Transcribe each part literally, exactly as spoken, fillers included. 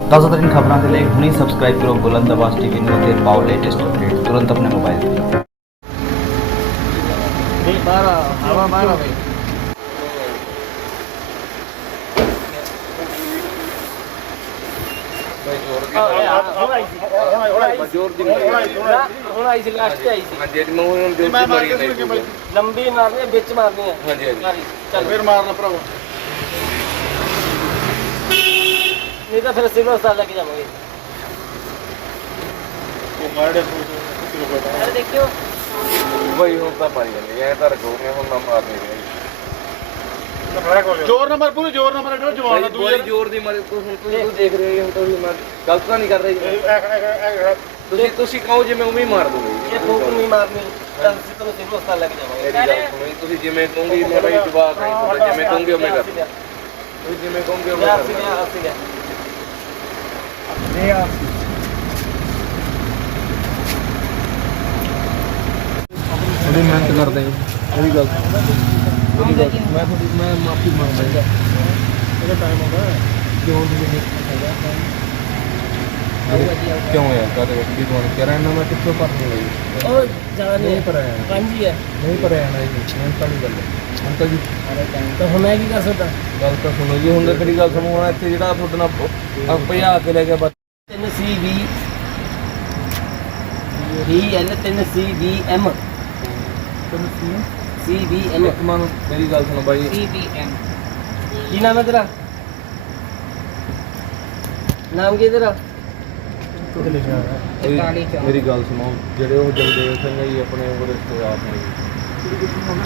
ਤਾਜ਼ਾ ਤਰੀਨ ਖਬਰਾਂ ਦੇ ਲਈ ਹੁਣੇ ਸਬਸਕ੍ਰਾਈਬ ਕਰੋ ਬੁਲੰਦ ਆਵਾਜ਼ ਟੀਵੀ ਨੂੰ ਅਤੇ ਪਾਓ ਲੇਟੈਸਟ ਅਪਡੇਟ ਤੁਰੰਤ ਆਪਣੇ ਮੋਬਾਈਲ ਤੇ। ਨਹੀਂ ਬਾਹਰ ਆ, ਹਵਾ ਬਾਹਰ ਆ ਬਈ। ਹੁਣ ਆਈ ਸੀ ਲਾਸਟ ਆਈ ਸੀ। ਹਾਂਜੀ ਜੀ ਮੈਂ ਹੁਣ ਜੋ ਮਾਰੀ ਨਹੀਂ ਲੰਬੀ ਮਾਰਨੀ ਹੈ, ਵਿੱਚ ਮਾਰਨੀ ਹੈ। ਹਾਂਜੀ ਹਾਂਜੀ ਚੱਲ ਫਿਰ ਮਾਰਨਾ ਭਰਾਵਾ। ਨਹੀਂ ਤਾਂ ਫਿਰ ਸਿਵਲ ਹਸਪਤਾਲ ਲੈ ਕੇ ਜਾਵਾਂਗੇ। ਉਹ ਮਾੜੇ ਕਿਲੋ ਅਰੇ ਦੇਖਿਓ ਬਈ ਹੁਣ ਤਾਂ ਮਾਰੀ ਜਾਂਦੀ ਐ ਤਾਂ ਰਕੋ ਮੈਂ ਹੁਣ ਨਾ ਮਾਰ ਨਹੀਂ ਰਿਹਾ ਜ਼ੋਰ ਨਾ ਮਾਰ, ਪੂਰੇ ਜ਼ੋਰ ਨਾ ਮਾਰ, ਜਿਹੜਾ ਜਵਾਨ ਆ ਤੂੰ ਬੜੀ ਜ਼ੋਰ ਦੀ ਮਾਰੀ ਤੁਸੀਂ ਹੁਣ ਤੁਸੀਂ ਦੇਖ ਰਹੇ ਹੋ ਤਾਂ ਵੀ ਮੈਂ ਗਲਤ ਤਾਂ ਨਹੀਂ ਕਰ ਰਹੀ ਤੁਸੀਂ ਤੁਸੀਂ ਕਹੋ ਜਿਵੇਂ ਉਵੇਂ ਹੀ ਮਾਰ ਦੂੰਗਾ ਇਹ ਫੂਕ ਨਹੀਂ ਮਾਰਨੀ ਤਾਂ ਅਸੀਂ ਤੁਹਾਨੂੰ ਸਿਵਲ ਹਸਪਤਾਲ ਲੈ ਕੇ ਜਾਵਾਂਗੇ। ਮੇਰੀ ਗੱਲ ਸੁਣੋ ਜੀ, ਤੁਸੀਂ ਜਿਵੇਂ ਕਹੋਗੇ ਮੇਰਾ ਹੀ ਜਵਾਬ ਨਹੀਂ ਤੁਹਾਡਾ, ਜਿਵੇਂ ਕਹੋਗੇ ਉਵੇਂ ਕਰ ਤੁਸੀਂ ਜਿਵੇਂ ਕਹੋਗੇ ਉਵੇਂ ਅਸੀਂ ਕਰ ਲਿਆ ਅਸੀਂ ਲਿਆ ਬੜੀ ਮਿਹਨਤ ਕਰਦੇ ਇਹ ਵੀ ਗੱਲ ਮੇਰੀ ਗੱਲ ਮੈਂ ਤੁਹਾਡੀ ਮੈਂ ਮਾਫੀ ਮੰਗਦਾ ਇਹਦਾ ਇਹਦਾ ਟਾਈਮ ਆਉਂਦਾ ਕਿਉਂ ਨਹੀਂ ਕਿਉਂ ਯਾਰ ਕਦੇ ਵੀ ਤੁਹਾਨੂੰ ਕਹਿ ਰਿਹਾ ਨਾ ਮੈਂ ਕਿੱਥੋਂ ਭਰਨੀ ਲਈ ਉਹ ਜ਼ਿਆਦਾ ਨਹੀਂ ਨਹੀਂ ਭਰਿਆ ਪੰਜ ਹੀ ਹੈ। ਨਹੀਂ ਭਰਿਆ ਨਾ ਜੀ ਮਿਹਨਤ ਵਾਲੀ ਗੱਲ ਹੈ ਅੰਕਲ ਜੀ ਤਾਂ ਹੁਣ ਮੈਂ ਕੀ ਕਰ ਸਕਦਾ? ਗੱਲ ਤਾਂ ਸੁਣੋ ਜੀ ਹੁਣ ਕਿਹੜੀ ਗੱਲ ਸੁਣੋ ਹੁਣ ਇੱਥੇ ਜਿਹੜਾ ਤੁਹਾਡੇ ਨਾਲ ਭਜਾ ਕੇ ਲੈ ਗਿਆ ਬਸ ਤਿੰਨ ਸੀ ਵੀ ਵੀ ਐਲ ਤਿੰਨ ਸੀ ਵੀ ਐਮ ਸੀ ਵੀ ਐਮ ਇੱਕ ਮਨ ਮੇਰੀ ਗੱਲ ਸੁਣੋ ਬਾਈ ਸੀ ਵੀ ਐਮ ਕੀ ਨਾਮ ਹੈ ਤੇਰਾ? ਨਾਮ ਕੀ ਹੈ ਤੇਰਾ? ਮੇਰੀ- ਮੇਰੀ ਗੱਲ ਸੁਣੋ ਜਿਹੜੇ ਉਹ ਜਗਦੇਵ ਸਿੰਘ ਹੈ ਜੀ ਆਪਣੇ ਉਹ ਰਿਸ਼ਤੇਦਾਰ ਨੇ ਜੀ।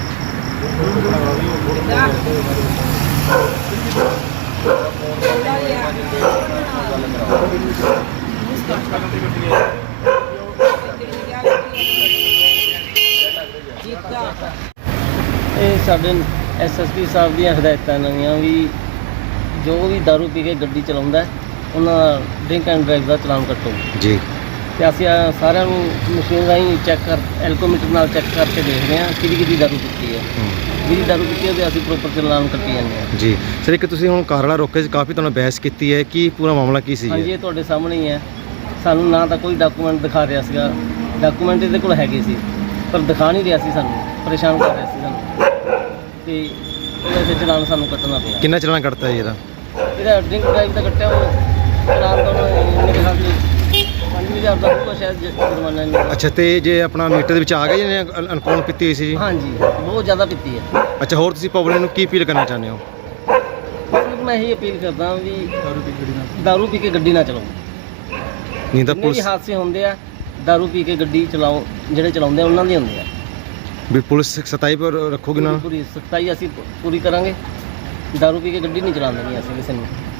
ਇਹ ਸਾਡੇ ਐਸ ਐਸ ਪੀ ਸਾਹਿਬ ਦੀਆਂ ਹਦਾਇਤਾਂ ਨਵੀਆਂ ਵੀ ਜੋ ਵੀ ਦਾਰੂ ਪੀ ਕੇ ਗੱਡੀ ਚਲਾਉਂਦਾ ਹੈ, ਉਹਨਾਂ ਦਾ ਡਰਿੰਕ ਐਂਡ ਡਰਾਈਵ ਦਾ ਚਲਾਨ ਕੱਟੋ ਜੀ ਤੇ ਅਸੀਂ ਆਹ ਸਾਰਿਆਂ ਨੂੰ ਮਸ਼ੀਨ ਰਾਹੀਂ ਚੈੱਕ ਕਰ ਐਲਕੋਮੀਟਰ ਨਾਲ ਚੈੱਕ ਕਰਕੇ ਦੇਖਦੇ ਹਾਂ ਕਿਹਦੀ ਕਿਹਦੀ ਦਾਰੂ ਪੀਤੀ ਹੈ। ਜਿਹਦੀ ਦਾਰੂ ਪੀਤੀ ਉਹਦੇ ਅਸੀਂ ਪ੍ਰੋਪਰ ਚਲਾਨ ਕੱਟੀ ਜਾਂਦੇ ਹਾਂ। ਜੀ ਸਰ, ਇੱਕ ਤੁਸੀਂ ਹੁਣ ਕਾਰ ਵਾਲਾ ਰੋਕੇ 'ਚ ਕਾਫੀ ਤੁਹਾਨੂੰ ਬਹਿਸ ਕੀਤੀ ਹੈ, ਕੀ ਪੂਰਾ ਮਾਮਲਾ ਕੀ ਸੀ ਹਾਂਜੀ ਜੀ? ਇਹ ਤੁਹਾਡੇ ਸਾਹਮਣੇ ਹੀ ਹੈ। ਸਾਨੂੰ ਨਾ ਤਾਂ ਕੋਈ ਡਾਕੂਮੈਂਟ ਦਿਖਾ ਰਿਹਾ ਸੀਗਾ, ਡਾਕੂਮੈਂਟ ਇਹਦੇ ਕੋਲ ਹੈਗੇ ਸੀ ਪਰ ਦਿਖਾ ਨਹੀਂ ਰਿਹਾ ਸੀ, ਸਾਨੂੰ ਪਰੇਸ਼ਾਨ ਕਰ ਰਿਹਾ ਸੀ ਸਾਨੂੰ, ਤੇ ਇਹਦੇ ਤੇ ਚਲਾਨ ਸਾਨੂੰ ਕੱਟਣਾ ਪਿਆ। ਕਿੰਨਾ ਚਲਾਨ ਕੱਟਤਾ ਜੀ ਇਹਦਾ? ਇਹਦਾ ਡਰਿੰਕ ਡਰਾਈਵ ਦਾ ਕੱਟਿਆ ਉਹ ਚਲਾਨ ਤਾਂ ਉਹਨੇ ਮੇਰੇ ਖਿਆਲ ਚ ਪੰਜ ਹਜ਼ਾਰ ਦਾ ਹੋਊਗਾ ਸ਼ਾਇਦ ਜ- ਜੁਰਮਾਨਾ ਇਹਨੂੰ। ਅੱਛਾ, ਤੇ ਜੇ ਆਪਣਾ ਮੀਟਰ ਦੇ ਵਿੱਚ ਆ ਗਿਆ ਜਿਹਨੇ ਅਨਕੌਣ ਪੀਤੀ ਹੋਈ ਸੀ ਜੀ? ਹਾਂਜੀ ਬਹੁਤ ਜ਼ਿਆਦਾ ਪੀਤੀ ਹੈ। ਅੱਛਾ, ਹੋਰ ਤੁਸੀਂ ਪਬਲਿਕ ਨੂੰ ਕੀ ਅਪੀਲ ਕਰਨਾ ਚਾਹੁੰਦੇ ਹੋ? ਪਬਲਿਕ ਨੂੰ ਮੈਂ ਇਹੀ ਅਪੀਲ ਕਰਦਾ ਵੀ ਦਾਰੂ ਪੀ ਕੇ ਗੱਡੀ ਨਾ ਚਲਾਓ। ਨਹੀਂ ਤਾਂ ਜਿੰਨੇ ਵੀ ਪੁਲਿਸ ਹਾਦਸੇ ਹੁੰਦੇ ਆ ਦਾਰੂ ਪੀ ਕੇ ਗੱਡੀ ਚਲਾਓ, ਜਿਹੜੇ ਚਲਾਉਂਦੇ ਆ ਉਹਨਾਂ ਦੇ ਹੁੰਦੇ ਆ। ਵੀ ਪੁਲਿਸ ਸਤਾਈ ਪਰ ਰੱਖੋਗੇ ਨਾ? ਪੂਰੀ ਸਖਤਾਈ ਅਸੀਂ ਪੂਰੀ ਕਰਾਂਗੇ। ਦਾਰੂ ਪੀ ਕੇ ਗੱਡੀ ਨਹੀਂ ਚਲਾਉਣ ਦੇਣੀ ਅਸੀਂ ਕਿਸੇ ਨੂੰ।